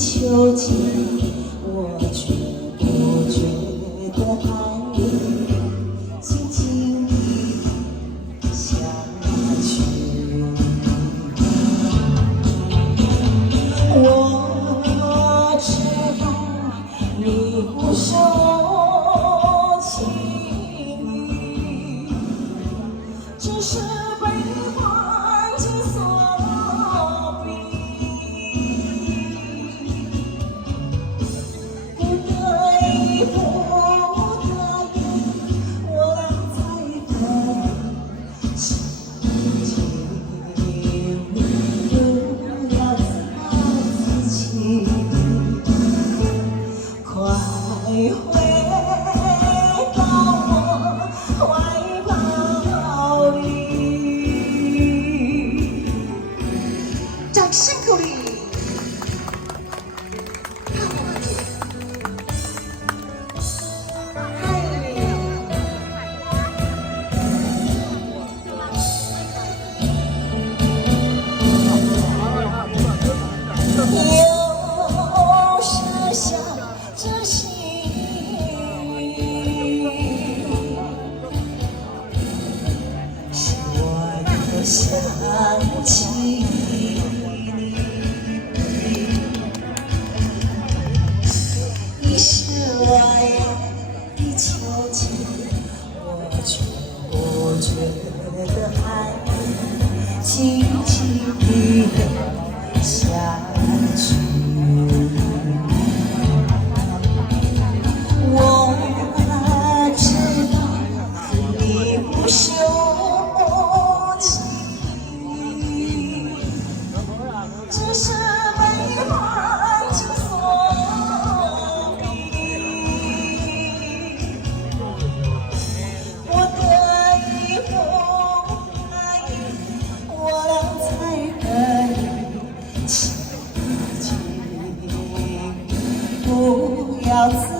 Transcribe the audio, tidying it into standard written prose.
秋季，我却不觉得爱你，静静地想去。我知道你不是我情侣，只是被环境所逼。 快回到我怀抱里，掌声鼓励。有时想着幸运，是我又想起你。你是我呀的秋季，我却不觉得爱你，静静地想去。 我知道你不是我情侣，只是被环境所逼。我的衣服爱你，我俩才可以亲近，不要自。